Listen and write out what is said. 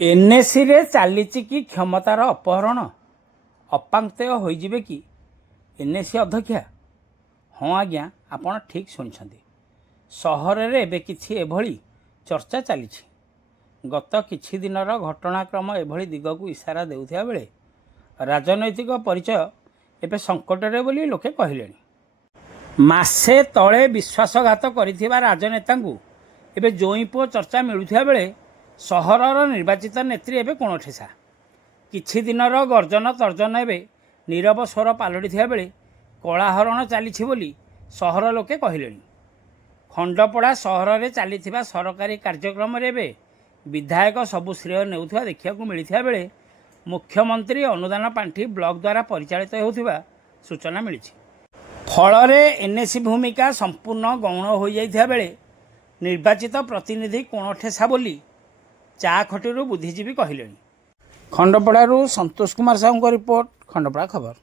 NAC रे चलीची कि क्षमतार अपहरण अपांक्तेय होइजिबे कि एनएसी अध्यक्षा। हाँ आज्ञा आपण ठीक शुणिछंती। सहर रे एबे किछि एभली चर्चा चली। गत किछि दिनर घटनाक्रम एभली दिगकू इशारा देउथिया बेले राजनैतिक परिचय एबे संकटरे बोली लोके कहिलेनी। मासे तले विश्वासघात करिथिबा राजनेतांकू एबे जोईपुओ चर्चा मिलुथिया बेले सहरर निर्वाचित नेत्री एबे कोण ठेसा। किछि दिनर गर्जन तर्जन एबे नीरव स्वर पालटिथिया बेले कलाहरण चलीछि बोली सहर लोके कहिलेनी। खंडपड़ा सहर में चलीथिबा सरकारी कार्यक्रम रे एबे विधायक सबु श्रेय नेउथिबा देखियाकू मिलिथिया बेले मुख्यमंत्री अनुदान पांठी ब्लॉक द्वारा परिचालित हेउथिबा सूचना मिलिछि। फलरे एनएसी भूमिका संपूर्ण गौण हो जाइथिया बेले निर्वाचित प्रतिनिधि कोण ठेसा बोली चा खटीरू बुद्धिजीवी कहिलेनी। खंडपड़ारू संतोष कुमार साहू रिपोर्ट, खंडपड़ा खबर।